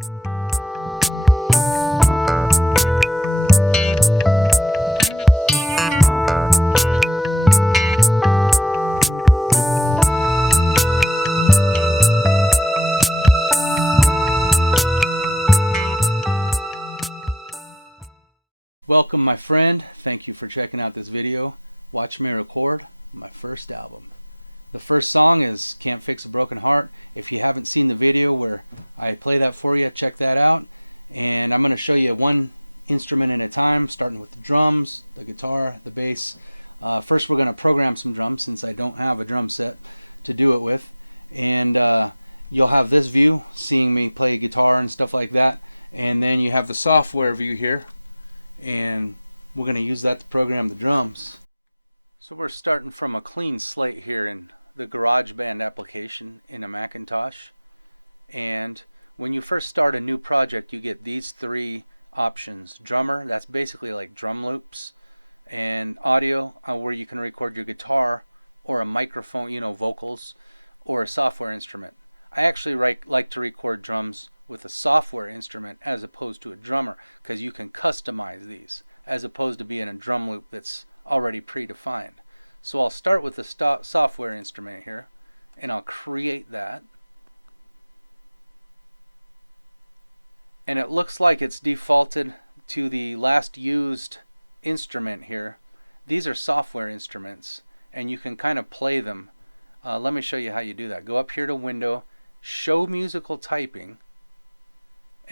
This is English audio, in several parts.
Welcome, my friend. Thank you for checking out this video. Watch me record my first album. The first song is Can't Fix a Broken Heart. If you haven't seen the video where I play that for you, check that out. And I'm going to show you one instrument at a time, starting with the drums, the guitar, the bass. First, we're going to program some drums since I don't have a drum set to do it with. And you'll have this view, seeing me play guitar and stuff like that. And then you have the software view here. And we're going to use that to program the drums. So we're starting from a clean slate here in the GarageBand application in a Macintosh. And when you first start a new project, you get these three options. Drummer, that's basically like drum loops, and audio, where you can record your guitar or a microphone, vocals, or a software instrument. I actually like to record drums with a software instrument as opposed to a drummer, because you can customize these as opposed to being a drum loop that's already predefined. So I'll start with the software instrument here, and I'll create that. And it looks like it's defaulted to the last used instrument here. These are software instruments, and you can kind of play them. Let me show you how you do that. Go up here to Window, Show Musical Typing,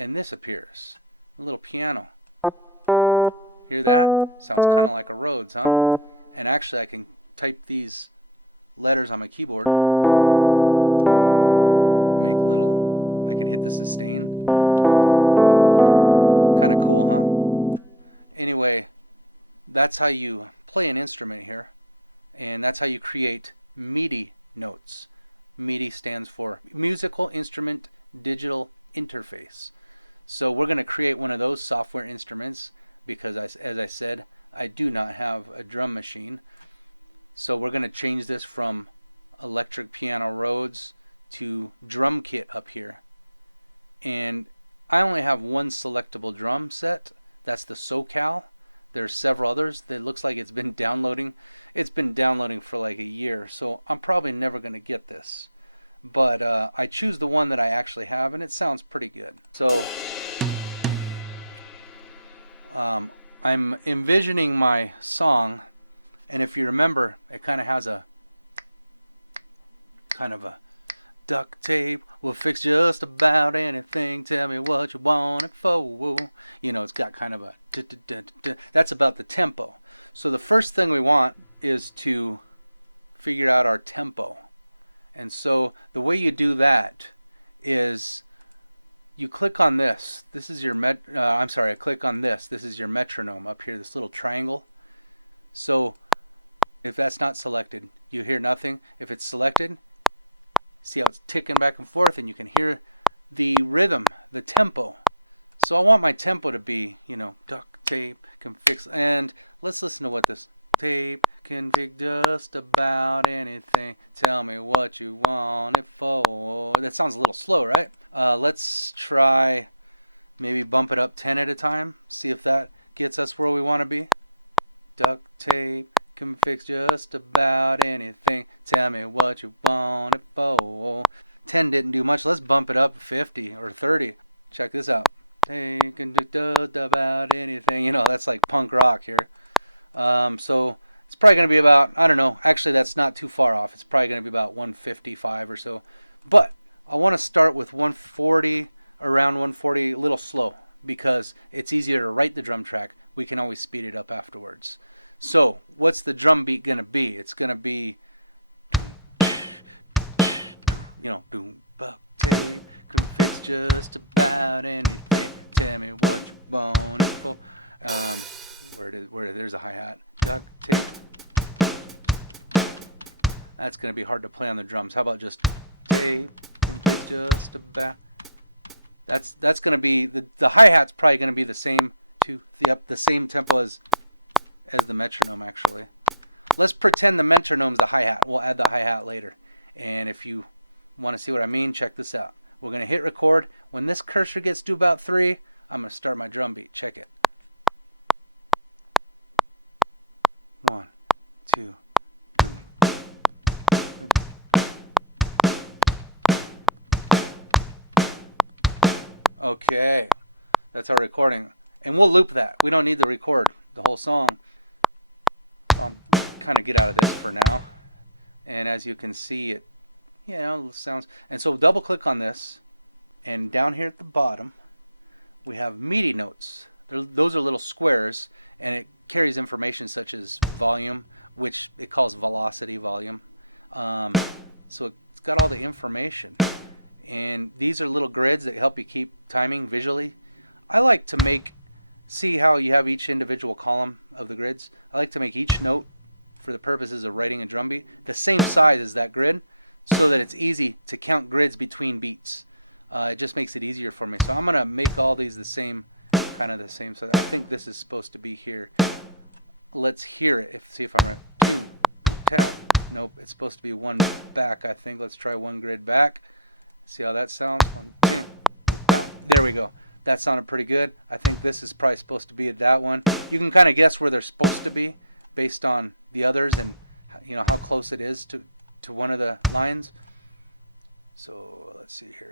and this appears. A little piano. Hear that? Sounds kind of like a Rhodes, huh? And actually I can type these letters on my keyboard. Make a little, I can hit the sustain. Kind of cool, huh? Anyway, that's how you play an instrument here. And that's how you create MIDI notes. MIDI stands for Musical Instrument Digital Interface. So we're going to create one of those software instruments because, as I said, I do not have a drum machine. So we're going to change this from electric piano Rhodes to drum kit up here. And I only have one selectable drum set. That's the SoCal. There's several others. It looks like it's been downloading. It's been downloading for like a year, so I'm probably never going to get this. But I choose the one that I actually have, and it sounds pretty good. So I'm envisioning my song, and if you remember, it kind of has a duct tape will fix just about anything. Tell me what you want it for. It's got kind of a that's about the tempo. So the first thing we want is to figure out our tempo. And so the way you do that is you click on this. This is your I click on this. This is your metronome up here, this little triangle. So if that's not selected, you hear nothing. If it's selected, see how it's ticking back and forth, and you can hear the rhythm, the tempo. So I want my tempo to be, duct tape can fix, and let's listen to what this tape can fix just about anything. Tell me what you want it for. That sounds a little slow, right? Let's try maybe bump it up 10 at a time. See if that gets us where we want to be. Duct tape can fix just about anything. Tell me what you want it for. 10 didn't do much. Let's bump it up 50 or 30. Check this out. Tape can do just about anything. That's like punk rock here. So it's probably going to be about, I don't know, actually that's not too far off. It's probably going to be about 155 or so. But I want to start with 140, around 140, a little slow, because it's easier to write the drum track. We can always speed it up afterwards. So what's the drum beat going to be? It's going to be, just about anything. Tell me what you want it for. There's a hi-hat. That's going to be hard to play on the drums. How about just about? That's going to be the hi-hat's probably going to be the same the same tempo as the metronome actually. Let's pretend the metronome's the hi-hat. We'll add the hi-hat later. And if you want to see what I mean, check this out. We're going to hit record. When this cursor gets to about 3, I'm going to start my drum beat. Check it. 1, 2. Okay, that's our recording. And we'll loop that. We don't need to record the whole song. I'll kind of get out of this for now. And as you can see, it sounds. And so double click on this. And down here at the bottom, we have MIDI notes. Those are little squares, and it carries information such as volume, which it calls velocity volume. So it's got all the information. And these are little grids that help you keep timing visually. I like to see how you have each individual column of the grids. I like to make each note, for the purposes of writing a drum beat, the same size as that grid, so that it's easy to count grids between beats. It just makes it easier for me. So I'm going to make all these the same, kind of the same. So I think this is supposed to be here. Let's hear it. See if I'm... Nope, it's supposed to be one back, I think. Let's try one grid back. See how that sounds? There we go. That sounded pretty good. I think this is probably supposed to be at that one. You can kind of guess where they're supposed to be based on the others and how close it is to one of the lines. So let's see here.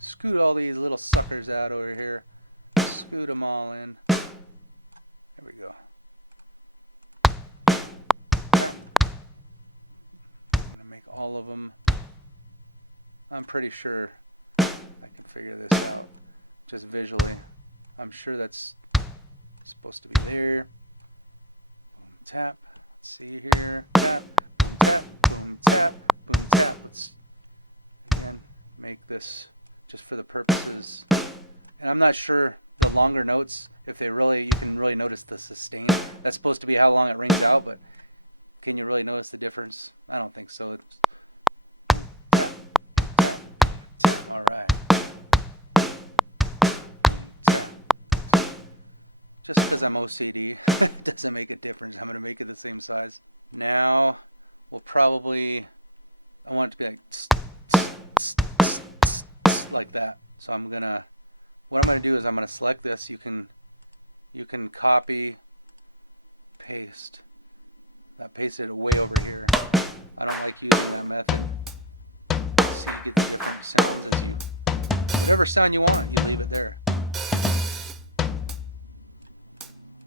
Scoot all these little suckers out over here. Scoot them all in. There we go. I'm gonna make all of them. I'm pretty sure I can figure this out just visually. I'm sure that's supposed to be there. Tap. See here. Tap. Tap. Tap. Boom, tap. Let's make this just for the purposes. And I'm not sure the longer notes, if you can really notice the sustain. That's supposed to be how long it rings out, but can you really notice the difference? I don't think so. Alright. Just because I'm OCD, doesn't make a difference. I'm going to make it the same size. Now, I want it to be like that. So what I'm going to do is I'm going to select this. You can copy, paste. I pasted it way over here. I don't like using that method. Whatever sound you want, you leave it there.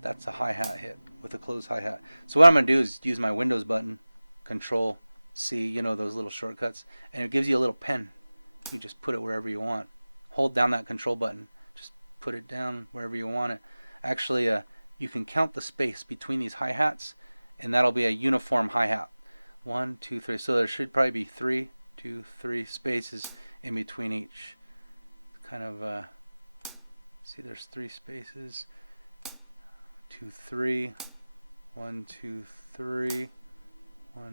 That's a hi-hat hit with a closed hi-hat. So what I'm going to do is use my Windows button, Control C, those little shortcuts, and it gives you a little pen. You just put it wherever you want. Hold down that control button. Just put it down wherever you want it. Actually, you can count the space between these hi-hats, and that'll be a uniform hi-hat. 1, 2, 3. So there should probably be 3, 2, 3 spaces in between each. Kind of, see, there's 3 spaces. 2, 3. 1, 2, 3. 1,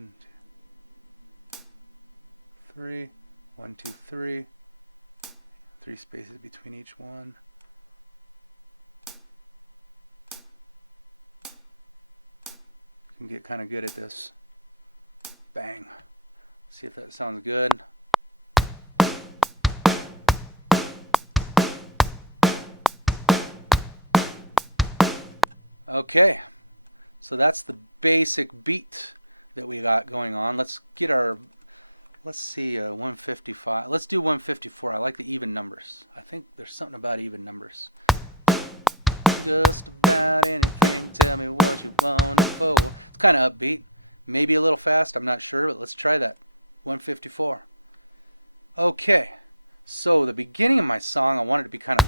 2, 3. 1, 2, 3. 3 spaces between each one. You can get kind of good at this. Bang. See if that sounds good. Okay. So that's the basic beat that we got going on. Let's see, 155. Let's do 154. I like the even numbers. I think there's something about even numbers. It's kind of upbeat. Maybe a little fast. I'm not sure, but let's try that. 154. Okay. So the beginning of my song, I want it to be kind of...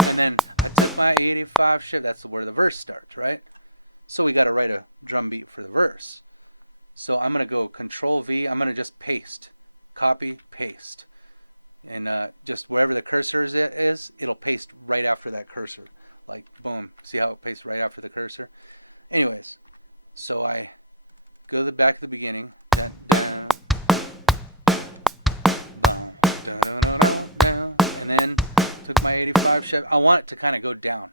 And then I took my 85 shift. That's where the verse starts, right? So we got to write a drum beat for the verse. So I'm going to go Control V. I'm going to just paste. Copy, paste. And just wherever the cursor is, it'll paste right after that cursor. Like, boom. See how it pastes right after the cursor? Anyways, so I go back to the beginning. And then took my 85 shift. I want it to kind of go down.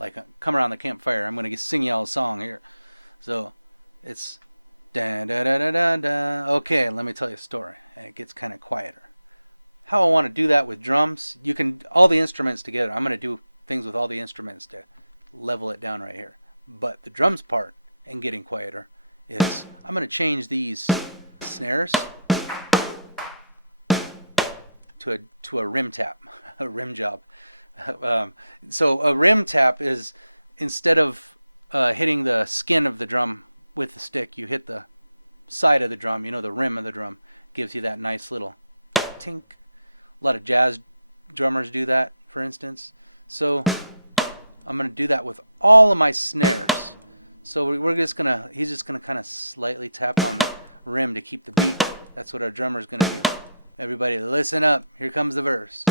Like, come around the campfire. I'm going to be singing a song here. So So it's dun, dun, dun, dun, dun, dun. Okay, let me tell you a story. And it gets kind of quieter. How I want to do that with drums, you can, all the instruments together. I'm going to do things with all the instruments to level it down right here. But the drums part and getting quieter is I'm going to change these snares to a rim tap, a rim job. So a rim tap is, instead of hitting the skin of the drum with the stick, you hit the side of the drum, you know, the rim of the drum. Gives you that nice little tink. A lot of jazz drummers do that, for instance. So I'm going to do that with all of my snares. So we're just going to, he's just going to kind of slightly tap the rim to keep the, that's what our drummer's going to do. Everybody listen up, here comes the verse.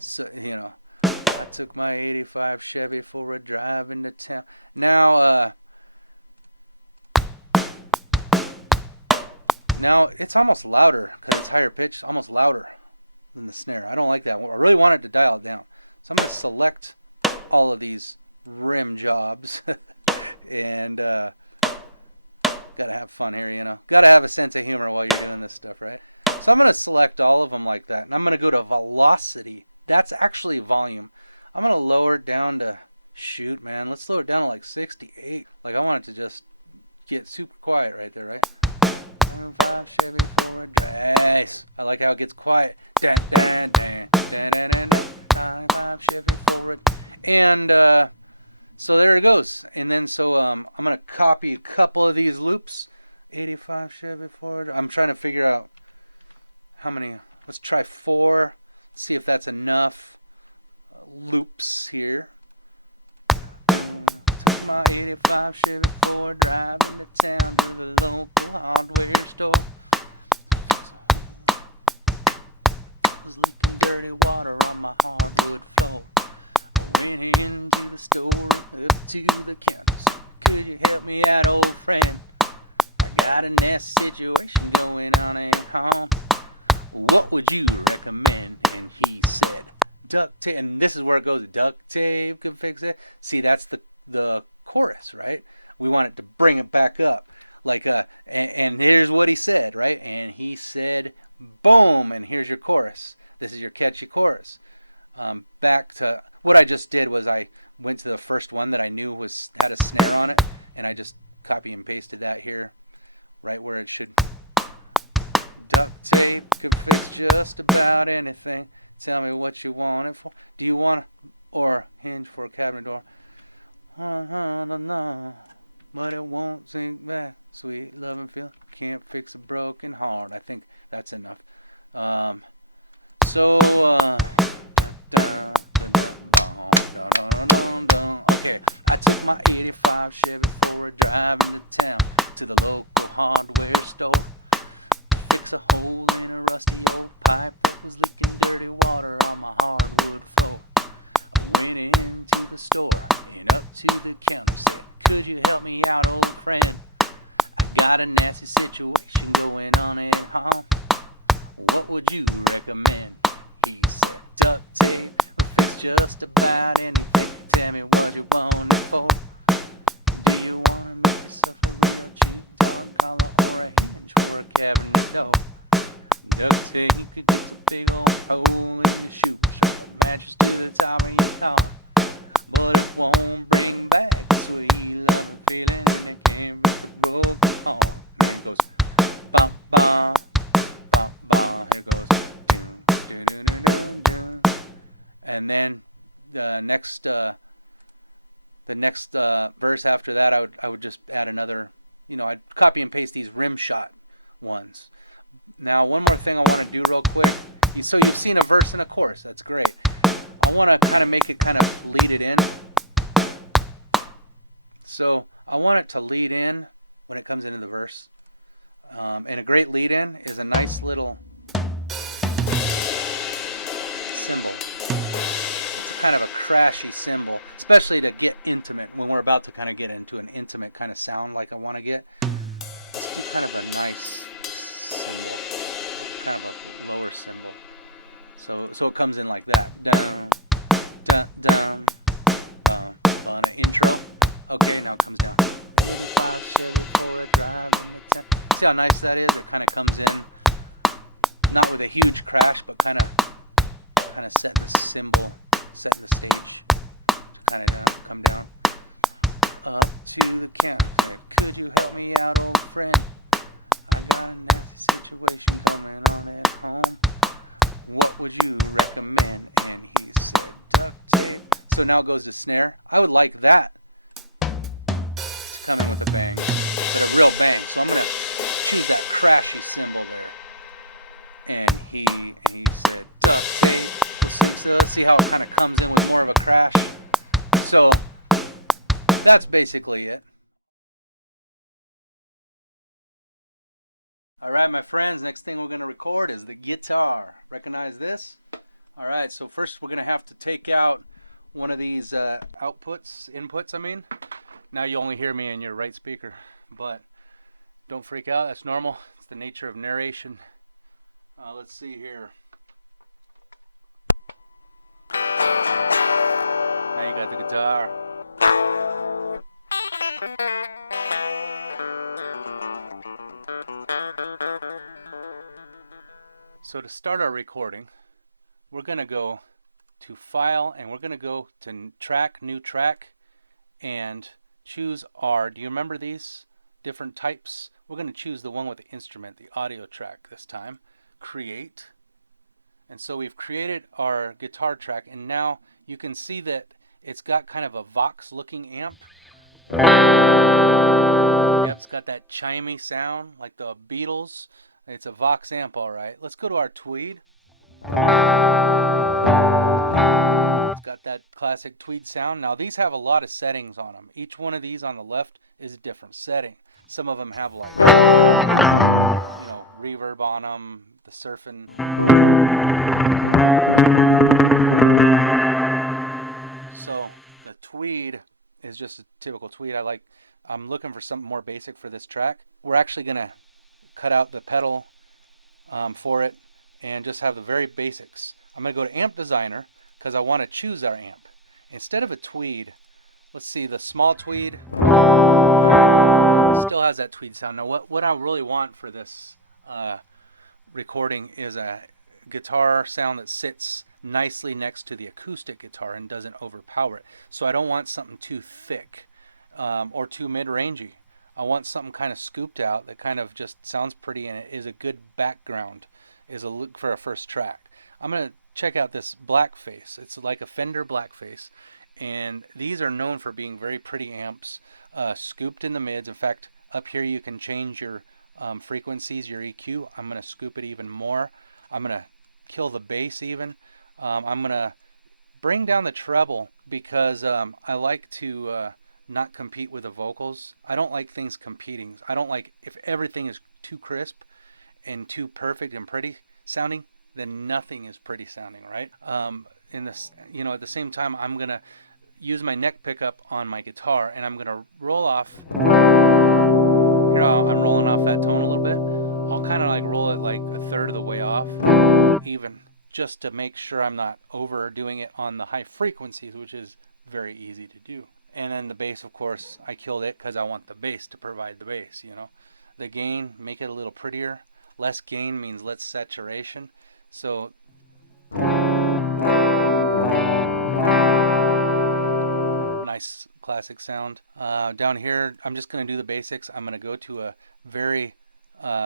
So, you know, I took my 85 Chevy for a drive into town. Now it's almost louder. It's higher pitch, almost louder than the snare. I don't like that. I really want it to dial it down. So I'm going to select all of these rim jobs. And gotta have fun here, you know. Gotta have a sense of humor while you're doing this stuff, right? So I'm going to select all of them like that. And I'm going to go to velocity. That's actually volume. I'm going to lower it down to, shoot, man, let's lower it down to like 68. Like, I want it to just get super quiet right there, right? Nice. I like how it gets quiet. And so there it goes. And then so I'm going to copy a couple of these loops. 85 Chevy Ford. I'm trying to figure out how many. Let's try 4. See if that's enough loops here. 85 Chevy Ford drive to town below hardware store. Was looking dirty water on my home. Get into the store, up to the counter. Could you help me out, old friend? Got a nasty situation going on at home. What would you recommend? And he said, duct tape. And this is where it goes. Duct tape can fix it. See, that's the chorus, right? We want it to bring it back up. Like, and here's what he said, right? And he said, boom, and here's your chorus. This is your catchy chorus. Back to what I just did was I went to the first one that I knew had a snare on it, and I just copy and pasted that here, right where it should. Duct tape can fix just about anything. Tell me what you want it for. Do you want or hinge for a cabinet door? But it won't think that sweet loving feel can't fix a broken heart. I think that's enough. Okay, I took my 85 Chevy for a drive to the local hardware store. The old and a rusty old pipe was leaking dirty water on my hardwood floor. I went into the store and up to the counter. Could you help me out, old friend? I got a nasty situation going on at home. What would you recommend? He said, duct tape, just about anything. Tell me what you want it for. Do you want to know something? Call it for a hinge for a cabinet door. Duct tape could do a big old hole in your shoe. Matches to the top of your car. What it won't bring it back. Sweet love feeling. Everything will go on. It goes bum bum. And then the next verse after that, I would just add another, I'd copy and paste these rim shot ones. Now, one more thing I want to do real quick. So you've seen a verse and a chorus. That's great. I want to kind of make it kind of lead it in. So I want it to lead in when it comes into the verse. And a great lead in is a nice little kind of a crashy cymbal, especially to get intimate when we're about to kind of get into an intimate kind of sound like I want to get. Kind of a nice so it comes in like that. Dun, dun, dun, intro. Okay, now it comes down. snare. I would like that. Coming with a bang. Real bang. So I'm gonna crack this thing. And so let's see how it kind of comes in more of a crash. So that's basically it. Alright, my friends, next thing we're going to record is the guitar. Recognize this? Alright, so first we're going to have to take out one of these inputs I mean. Now you only hear me in your right speaker, but don't freak out, that's normal. It's the nature of narration. Let's see here. Now you got the guitar. So to start our recording, we're going to go to File, and we're going to go to Track, New Track, and choose our, do you remember these different types? We're going to choose the one with the instrument, the audio track this time. Create. And so we've created our guitar track, and now you can see that it's got kind of a Vox looking amp. Yep, it's got that chimey sound like the Beatles. It's a Vox amp, all right. Let's go to our Tweed. It's got that classic Tweed sound. Now these have a lot of settings on them. Each one of these on the left is a different setting. Some of them have like reverb on them, the surfing. So the Tweed is just a typical Tweed. I'm looking for something more basic for this track. We're actually gonna cut out the pedal for it and just have the very basics. I'm going to go to Amp Designer because I want to choose our amp. Instead of a Tweed, let's see, the small Tweed still has that Tweed sound. Now what I really want for this recording is a guitar sound that sits nicely next to the acoustic guitar and doesn't overpower it. So I don't want something too thick or too mid-rangey. I want something kind of scooped out that kind of just sounds pretty and it is a good background, is a look for a first track. I'm going to check out this Blackface. It's like a Fender Blackface, and these are known for being very pretty amps, scooped in the mids. In fact, up here you can change your frequencies, your EQ. I'm going to scoop it even more. I'm going to kill the bass even. I'm going to bring down the treble because I like to not compete with the vocals. I don't like things competing. I don't like if everything is too crisp and too perfect and pretty sounding, then nothing is pretty sounding, right? In this, at the same time, I'm gonna use my neck pickup on my guitar, and I'm gonna roll off. Here, I'm rolling off that tone a little bit. I'll kind of like roll it like a third of the way off, even just to make sure I'm not overdoing it on the high frequencies, which is very easy to do. And then the bass, of course, I killed it because I want the bass to provide the bass, The gain, make it a little prettier. Less gain means less saturation. So nice classic sound. Down here, I'm just going to do the basics. I'm going to go to a very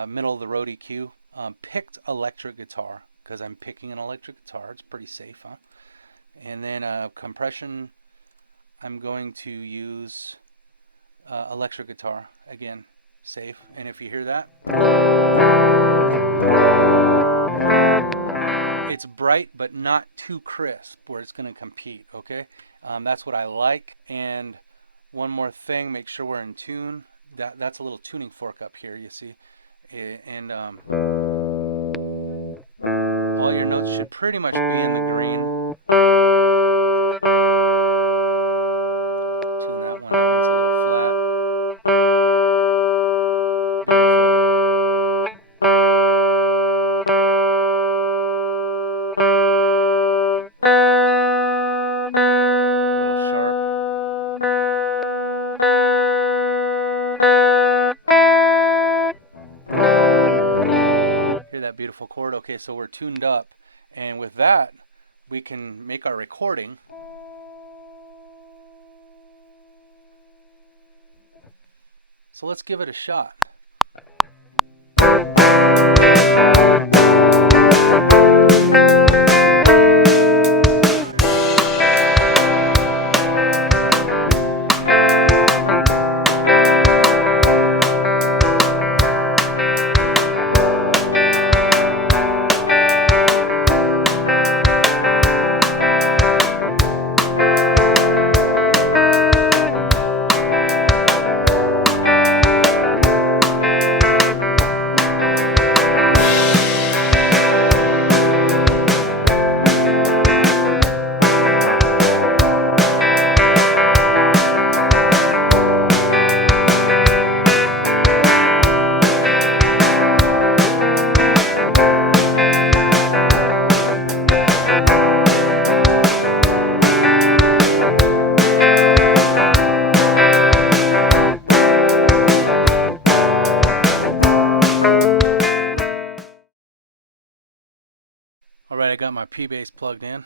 middle of the road EQ. Picked electric guitar because I'm picking an electric guitar. It's pretty safe, huh? And then compression. I'm going to use electric guitar, again, safe. And if you hear that, it's bright but not too crisp where it's going to compete, okay? That's what I like. And one more thing, make sure we're in tune. That's a little tuning fork up here, you see. And all your notes should pretty much be in the green. Beautiful chord. Okay, so we're tuned up, and with that we can make our recording. So let's give it a shot. Alright, I got my P-Bass plugged in,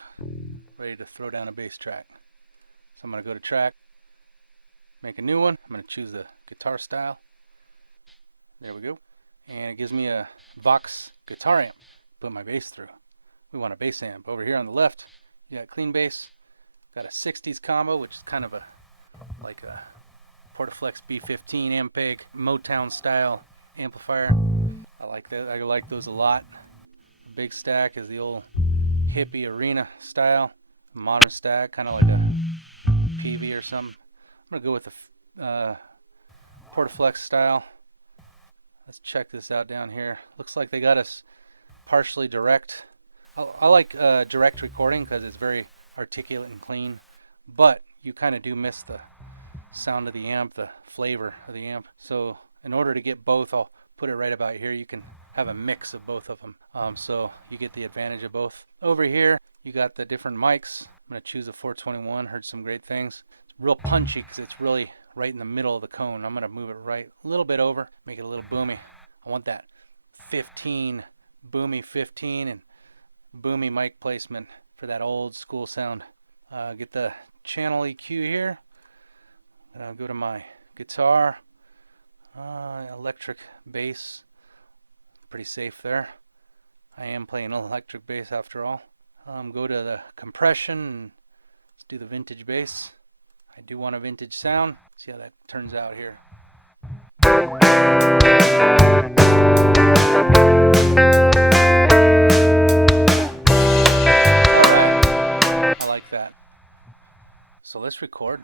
ready to throw down a bass track. So I'm going to go to track, make a new one. I'm going to choose the guitar style. There we go. And it gives me a Vox guitar amp to put my bass through. We want a bass amp. Over here on the left, you got clean bass. Got a 60s combo, which is kind of like a Portaflex B15 Ampeg Motown style amplifier. I like that. I like those a lot. The big stack is the old hippie arena style. Modern stack, kind of like a PV or something. I'm gonna go with the Portaflex style. Let's check this out down here. Looks like they got us partially direct. I like direct recording because it's very articulate and clean, but you kind of do miss the sound of the amp, the flavor of the amp. So in order to get both, I'll put it right about here. You can have a mix of both of them, so you get the advantage of both. Over here you got the different mics. I'm going to choose a 421. Heard some great things. It's real punchy because it's really right in the middle of the cone. I'm going to move it right a little bit over, make it a little boomy. I want that 15 boomy 15 and boomy mic placement for that old school sound. Get the channel EQ here. Go to my guitar, electric bass. Pretty safe there. I am playing electric bass after all. Go to the compression and let's do the vintage bass. I do want a vintage sound. See how that turns out here. I like that. So let's record.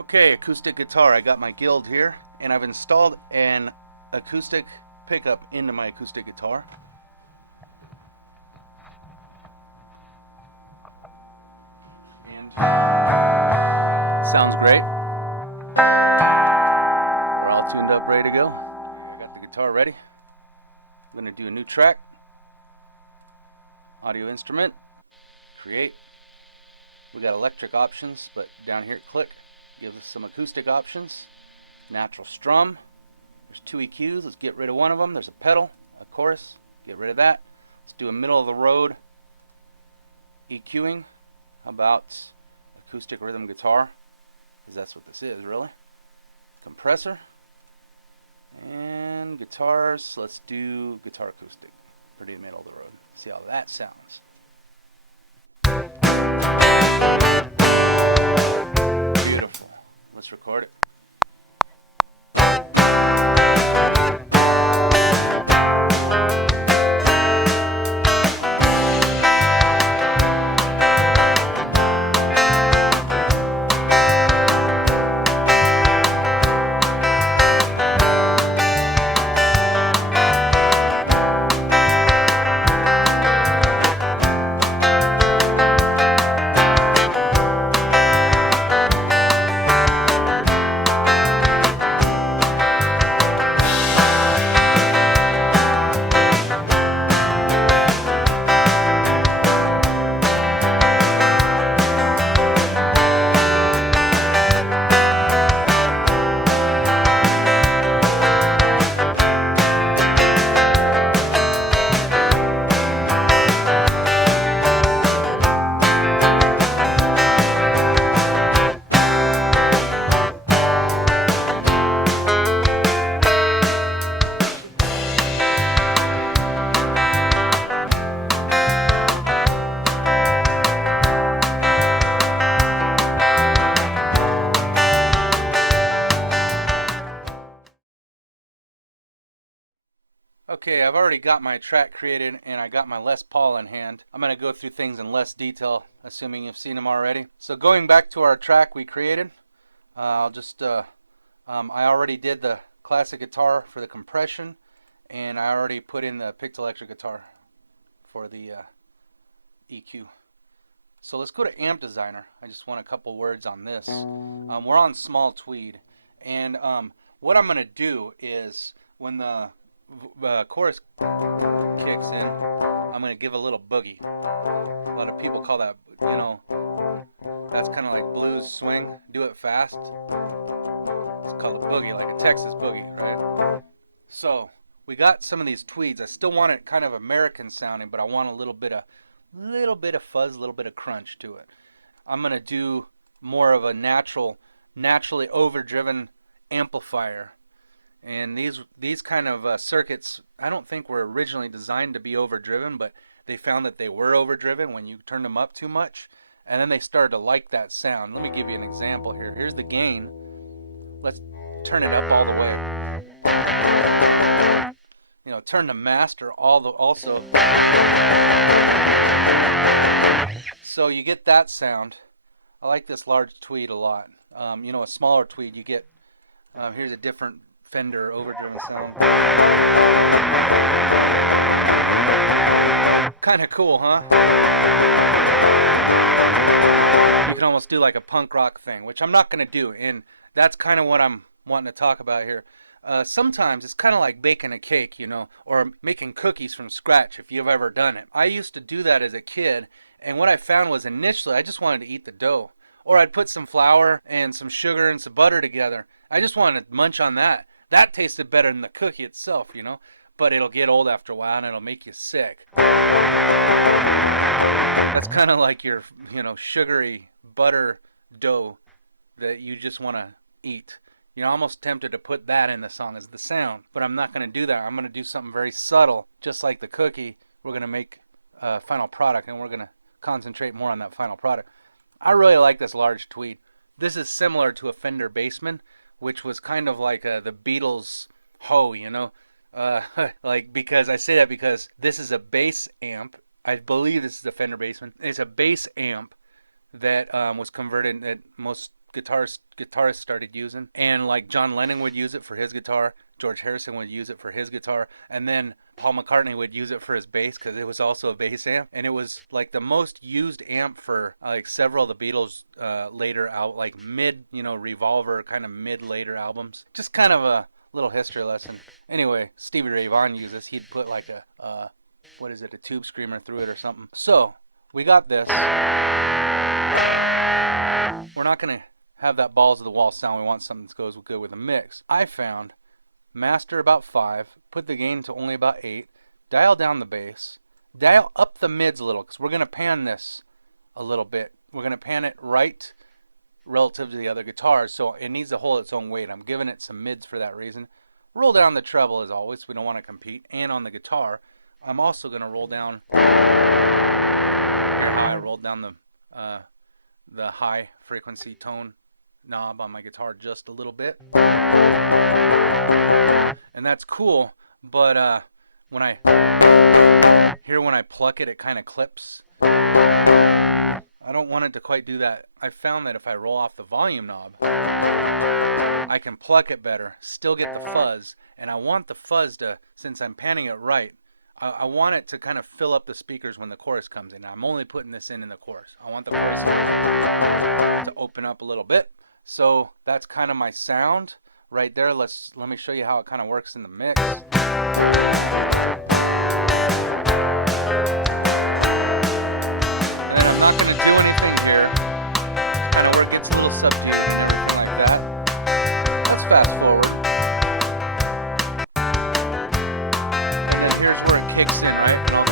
Okay, acoustic guitar. I got my Guild here, and I've installed an acoustic pickup into my acoustic guitar. And sounds great. We're all tuned up, ready to go. I got the guitar ready. I'm going to do a new track. Audio instrument. Create. We got electric options, but down here at click gives us some acoustic options. Natural strum. There's two EQs. Let's get rid of one of them. There's a pedal, a chorus. Get rid of that. Let's do a middle of the road EQing. How about acoustic rhythm guitar? Because that's what this is, really. Compressor. And guitars, let's do guitar acoustic. Pretty middle of the road. See how that sounds. Beautiful. Let's record it. Okay, I've already got my track created and I got my Les Paul in hand. I'm going to go through things in less detail, assuming you've seen them already. So going back to our track we created, I'll just, I already did the classic guitar for the compression, and I already put in the picked electric guitar for the EQ. So let's go to Amp Designer. I just want a couple words on this. We're on small tweed, and what I'm going to do is when the chorus kicks in, I'm going to give a little boogie. A lot of people call that, that's kind of like blues swing. Do it fast. It's called a boogie, like a Texas boogie, right? So we got some of these tweeds. I still want it kind of American sounding, but I want a little bit of fuzz, a little bit of crunch to it. I'm going to do more of a naturally overdriven amplifier. And these kind of circuits, I don't think were originally designed to be overdriven, but they found that they were overdriven when you turned them up too much, and then they started to like that sound. Let me give you an example here. Here's the gain. Let's turn it up all the way. Turn the master also. So you get that sound. I like this large tweed a lot. A smaller tweed you get. Here's a different Fender overdriven sound. Kind of cool, huh? You can almost do like a punk rock thing, which I'm not going to do, and that's kind of what I'm wanting to talk about here. Sometimes it's kind of like baking a cake, or making cookies from scratch, if you've ever done it. I used to do that as a kid, and what I found was initially I just wanted to eat the dough. Or I'd put some flour and some sugar and some butter together. I just wanted to munch on that. That tasted better than the cookie itself, but it'll get old after a while and it'll make you sick. That's kind of like your, sugary butter dough that you just want to eat. I'm almost tempted to put that in the song as the sound, but I'm not going to do that. I'm going to do something very subtle, just like the cookie. We're going to make a final product, and we're going to concentrate more on that final product. I really like this large tweed. This is similar to a Fender Bassman, which was kind of like the Beatles Ho, because I say that because this is a bass amp. I believe this is the Fender Bassman. It's a bass amp that was converted, that most guitarists started using, and like John Lennon would use it for his guitar, George Harrison would use it for his guitar, and then Paul McCartney would use it for his bass because it was also a bass amp, and it was like the most used amp for like several of the Beatles later out, like mid, Revolver kind of later albums. Just kind of a little history lesson. Anyway, Stevie Ray Vaughan used this. He'd put like a tube screamer through it or something. So we got this. We're not gonna have that balls to the wall sound. We want something that goes good with a mix. I found master about 5, put the gain to only about 8, dial down the bass, dial up the mids a little, because we're going to pan this a little bit. We're going to pan it right relative to the other guitars, so it needs to hold its own weight. I'm giving it some mids for that reason. roll down the treble as always. We don't want to compete. And on the guitar, I'm also going to roll down. I rolled down the high frequency tone knob on my guitar just a little bit, and that's cool. But when I pluck it, it kind of clips. I don't want it to quite do that. I found that if I roll off the volume knob, I can pluck it better, still get the fuzz, and I want the fuzz to, since I'm panning it right, I want it to kind of fill up the speakers when the chorus comes in. I'm only putting this in the chorus. I want the chorus to open up a little bit. So that's kind of my sound right there. Let me show you how it kind of works in the mix. And I'm not going to do anything here. Kind of where it gets a little subdued and everything like that. Let's fast forward. And here's where it kicks in, right? And I'll go.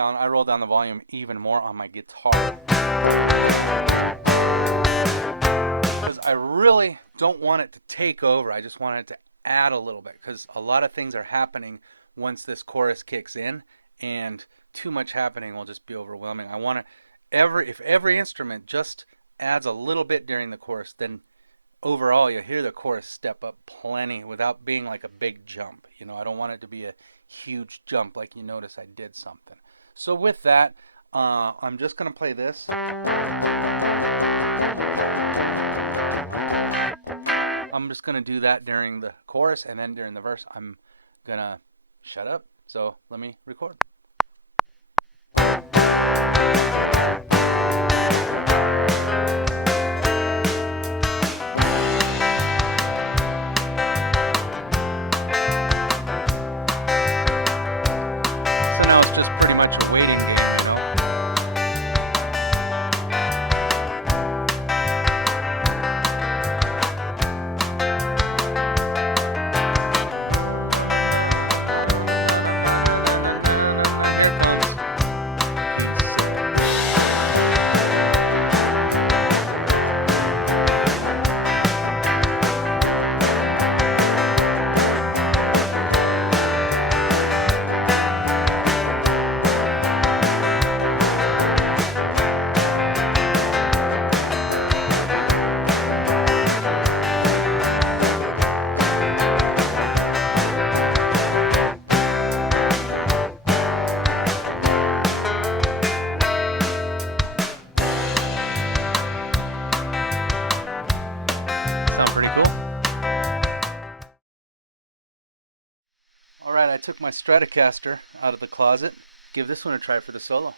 I roll down the volume even more on my guitar because I really don't want it to take over. I just want it to add a little bit because a lot of things are happening once this chorus kicks in, and too much happening will just be overwhelming. I want to if every instrument just adds a little bit during the chorus, then overall you hear the chorus step up plenty without being like a big jump. You know, I don't want it to be a huge jump like you notice I did something. So with that, I'm just going to play this. I'm just going to do that during the chorus, and then during the verse, I'm going to shut up. So let me record. Alright, I took my Stratocaster out of the closet. Give this one a try for the solo.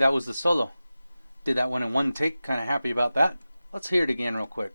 That was the solo. Did that one in one take. Kind of happy about that. Let's hear it again real quick.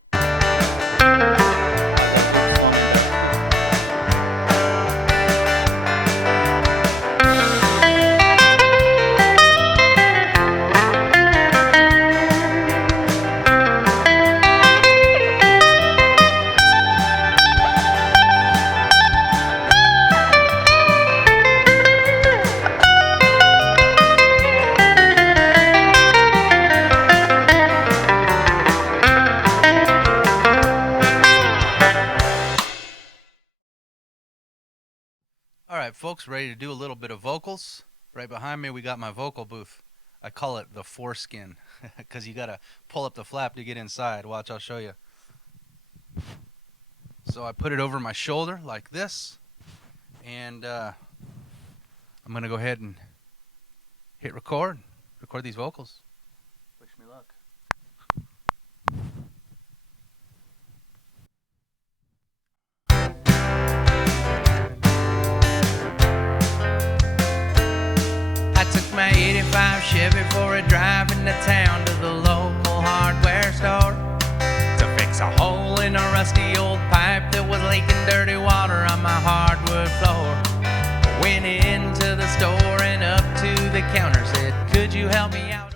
Alright folks, ready to do a little bit of vocals. Right behind me we got my vocal booth. I call it the foreskin because you gotta pull up the flap to get inside. Watch, I'll show you. So I put it over my shoulder like this, and I'm gonna go ahead and hit record these vocals. Wish me luck. I took my 85 Chevy for a drive into town to the local hardware store to fix a hole in a rusty old pipe that was leaking dirty water on my hardwood floor. I went into the store and up to the counter said, "Could you help me out?"